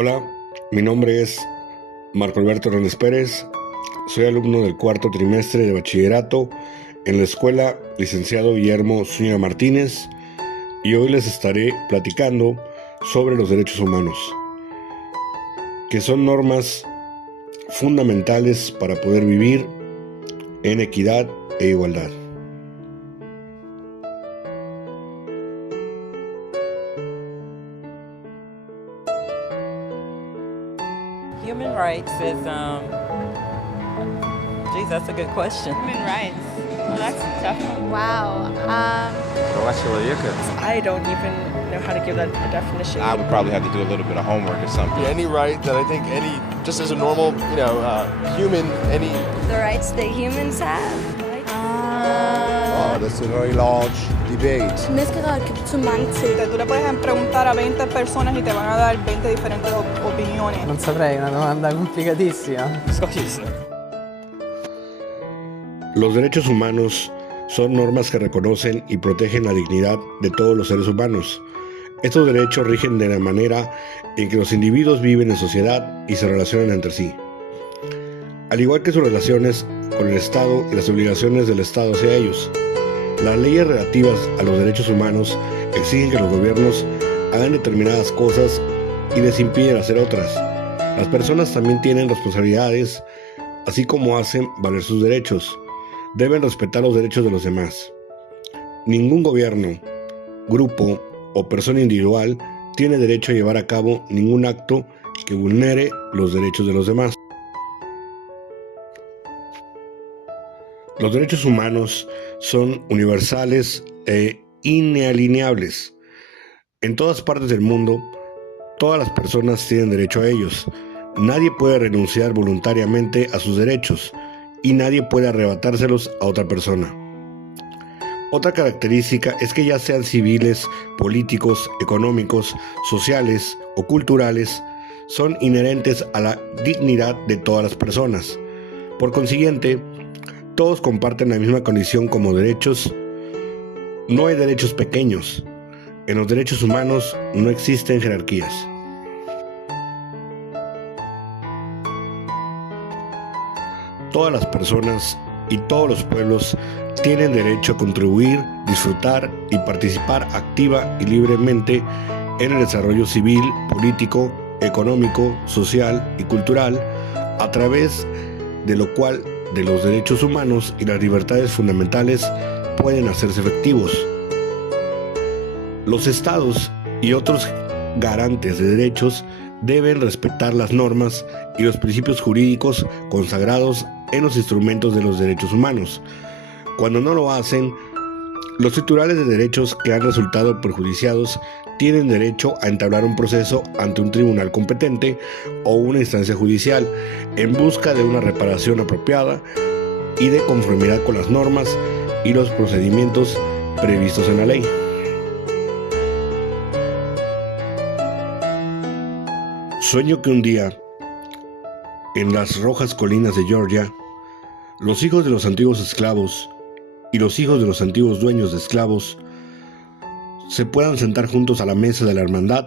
Hola, mi nombre es Marco Alberto Hernández Pérez, soy alumno del cuarto trimestre de bachillerato en la escuela Licenciado Guillermo Zúñiga Martínez y hoy les estaré platicando sobre los derechos humanos, que son normas fundamentales para poder vivir en equidad e igualdad. Human rights is, geez, that's a good question. Human rights. Oh, that's a tough one. Wow. I don't even know how to give that a definition. I would probably have to do a little bit of homework or something. Any right that I think just as a normal, human, any... The rights that humans have. That's a very large debate. Tú le puedes preguntar a 20 personas y te van a dar 20 diferentes opiniones. Non saprei, una domanda complicatissima. Los derechos humanos son normas que reconocen y protegen la dignidad de todos los seres humanos. Estos derechos rigen de la manera en que los individuos viven en sociedad y se relacionan entre sí, al igual que sus relaciones con el Estado y las obligaciones del Estado hacia ellos. Las leyes relativas a los derechos humanos exigen que los gobiernos hagan determinadas cosas y les impiden hacer otras. Las personas también tienen responsabilidades, así como hacen valer sus derechos. Deben respetar los derechos de los demás. Ningún gobierno, grupo o persona individual tiene derecho a llevar a cabo ningún acto que vulnere los derechos de los demás. Los derechos humanos son universales e inalienables. En todas partes del mundo, todas las personas tienen derecho a ellos. Nadie puede renunciar voluntariamente a sus derechos y nadie puede arrebatárselos a otra persona. Otra característica es que ya sean civiles, políticos, económicos, sociales o culturales, son inherentes a la dignidad de todas las personas. Por consiguiente, todos comparten la misma condición como derechos. No hay derechos pequeños. En los derechos humanos no existen jerarquías. Todas las personas y todos los pueblos tienen derecho a contribuir, disfrutar y participar activa y libremente en el desarrollo civil, político, económico, social y cultural, a través de lo cual de los derechos humanos y las libertades fundamentales pueden hacerse efectivos. Los estados y otros garantes de derechos deben respetar las normas y los principios jurídicos consagrados en los instrumentos de los derechos humanos. Cuando no lo hacen, los titulares de derechos que han resultado perjudicados tienen derecho a entablar un proceso ante un tribunal competente o una instancia judicial en busca de una reparación apropiada y de conformidad con las normas y los procedimientos previstos en la ley. Sueño que un día, en las rojas colinas de Georgia, los hijos de los antiguos esclavos y los hijos de los antiguos dueños de esclavos se puedan sentar juntos a la mesa de la hermandad.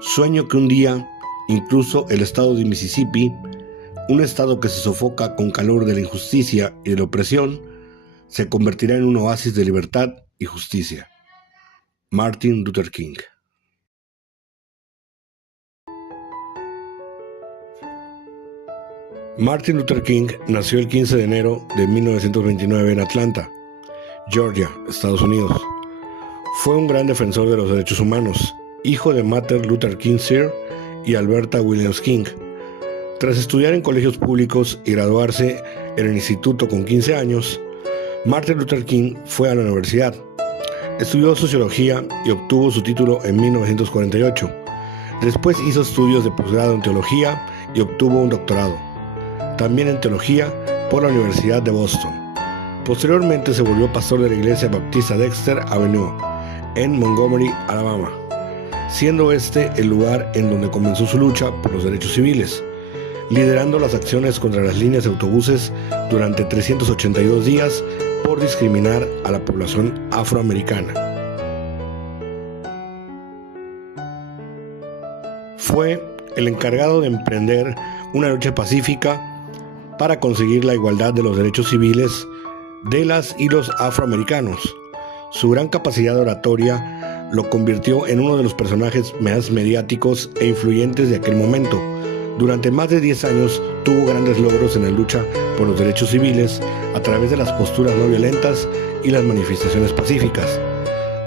Sueño que un día, incluso el estado de Mississippi, un estado que se sofoca con calor de la injusticia y de la opresión, se convertirá en un oasis de libertad y justicia. Martin Luther King. Martin Luther King nació el 15 de enero de 1929 en Atlanta, Georgia, Estados Unidos. Fue un gran defensor de los derechos humanos, hijo de Martin Luther King Sr. y Alberta Williams King. Tras estudiar en colegios públicos y graduarse en el instituto con 15 años, Martin Luther King fue a la universidad. Estudió sociología y obtuvo su título en 1948. Después hizo estudios de posgrado en teología y obtuvo un doctorado, también en teología, por la Universidad de Boston. Posteriormente se volvió pastor de la Iglesia Bautista Dexter Avenue, en Montgomery, Alabama, siendo este el lugar en donde comenzó su lucha por los derechos civiles, liderando las acciones contra las líneas de autobuses durante 382 días por discriminar a la población afroamericana. fue el encargado de emprender una lucha pacífica para conseguir la igualdad de los derechos civiles de las y los afroamericanos. Su gran capacidad oratoria lo convirtió en uno de los personajes más mediáticos e influyentes de aquel momento. Durante más de 10 años tuvo grandes logros en la lucha por los derechos civiles a través de las posturas no violentas y las manifestaciones pacíficas.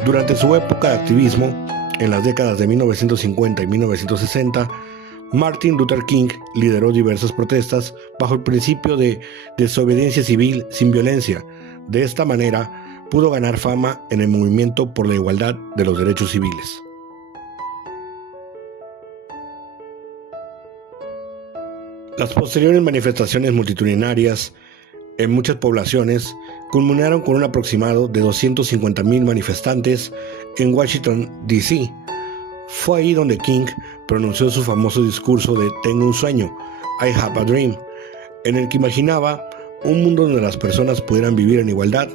Durante su época de activismo, en las décadas de 1950 y 1960, Martin Luther King lideró diversas protestas bajo el principio de desobediencia civil sin violencia. De esta manera, pudo ganar fama en el movimiento por la igualdad de los derechos civiles. Las posteriores manifestaciones multitudinarias en muchas poblaciones culminaron con un aproximado de 250,000 manifestantes en Washington, D.C. Fue ahí donde King pronunció su famoso discurso de "Tengo un sueño", I have a dream, en el que imaginaba un mundo donde las personas pudieran vivir en igualdad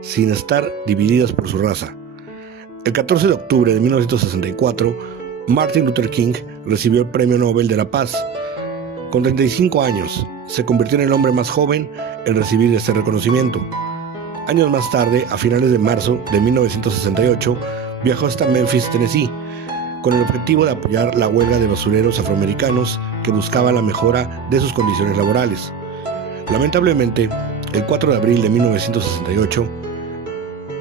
sin estar divididas por su raza. El 14 de octubre de 1964, Martin Luther King recibió el Premio Nobel de la Paz. Con 35 años, se convirtió en el hombre más joven en recibir este reconocimiento. Años más tarde, a finales de marzo de 1968, viajó hasta Memphis, Tennessee, con el objetivo de apoyar la huelga de basureros afroamericanos que buscaba la mejora de sus condiciones laborales. Lamentablemente, el 4 de abril de 1968,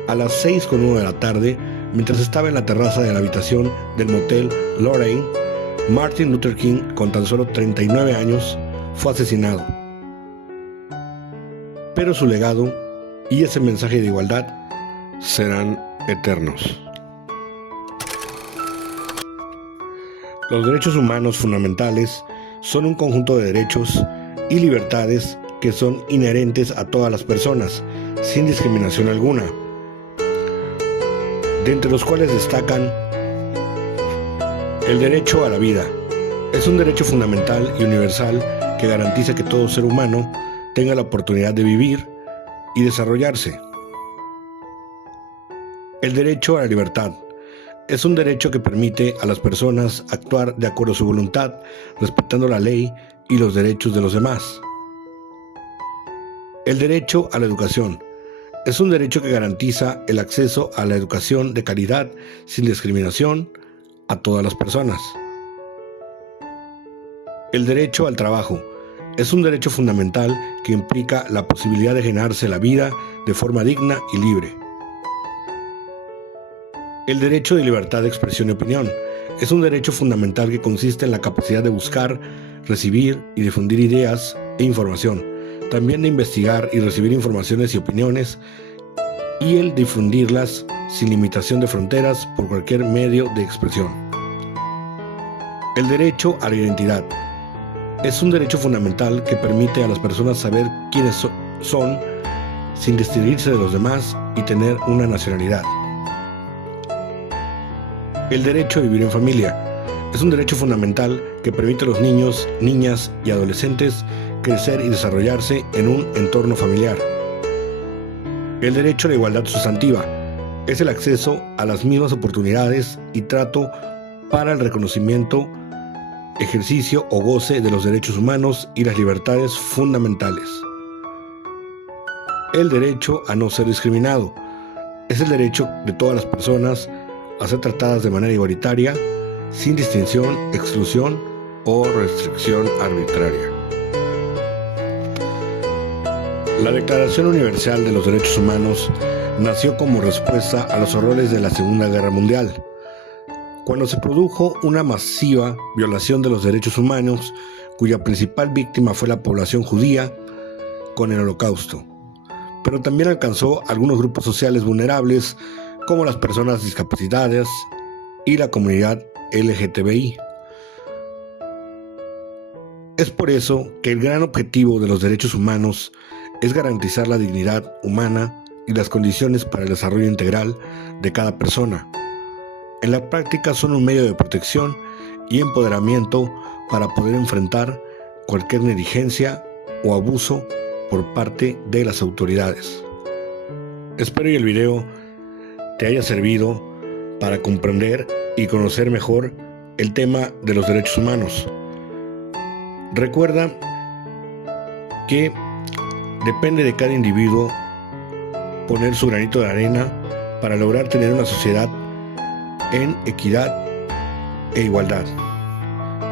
a las 6:01 de la tarde, mientras estaba en la terraza de la habitación del motel Lorraine, Martin Luther King, con tan solo 39 años, fue asesinado. Pero su legado y ese mensaje de igualdad serán eternos. Los derechos humanos fundamentales son un conjunto de derechos y libertades que son inherentes a todas las personas, sin discriminación alguna, de entre los cuales destacan el derecho a la vida. Es un derecho fundamental y universal que garantiza que todo ser humano tenga la oportunidad de vivir y desarrollarse. El derecho a la libertad es un derecho que permite a las personas actuar de acuerdo a su voluntad, respetando la ley y los derechos de los demás. El derecho a la educación es un derecho que garantiza el acceso a la educación de calidad sin discriminación a todas las personas. El derecho al trabajo es un derecho fundamental que implica la posibilidad de ganarse la vida de forma digna y libre. El derecho de libertad de expresión y opinión es un derecho fundamental que consiste en la capacidad de buscar, recibir y difundir ideas e información, también de investigar y recibir informaciones y opiniones, y el difundirlas sin limitación de fronteras por cualquier medio de expresión. El derecho a la identidad es un derecho fundamental que permite a las personas saber quiénes son sin distinguirse de los demás y tener una nacionalidad. El derecho a vivir en familia es un derecho fundamental que permite a los niños, niñas y adolescentes crecer y desarrollarse en un entorno familiar. El derecho a la igualdad sustantiva es el acceso a las mismas oportunidades y trato para el reconocimiento, ejercicio o goce de los derechos humanos y las libertades fundamentales. El derecho a no ser discriminado es el derecho de todas las personas a ser tratadas de manera igualitaria, sin distinción, exclusión o restricción arbitraria. La Declaración Universal de los Derechos Humanos nació como respuesta a los horrores de la Segunda Guerra Mundial, cuando se produjo una masiva violación de los derechos humanos, cuya principal víctima fue la población judía con el Holocausto, pero también alcanzó algunos grupos sociales vulnerables como las personas discapacitadas y la comunidad LGTBI. Es por eso que el gran objetivo de los derechos humanos es garantizar la dignidad humana y las condiciones para el desarrollo integral de cada persona. En la práctica son un medio de protección y empoderamiento para poder enfrentar cualquier negligencia o abuso por parte de las autoridades. Espero que el video te haya servido para comprender y conocer mejor el tema de los derechos humanos. Recuerda que depende de cada individuo poner su granito de arena para lograr tener una sociedad en equidad e igualdad.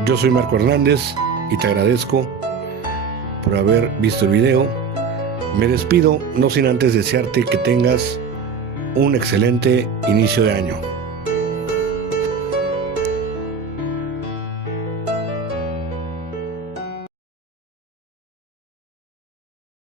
Yo soy Marco Hernández y te agradezco por haber visto el video. Me despido, no sin antes desearte que tengas un excelente inicio de año.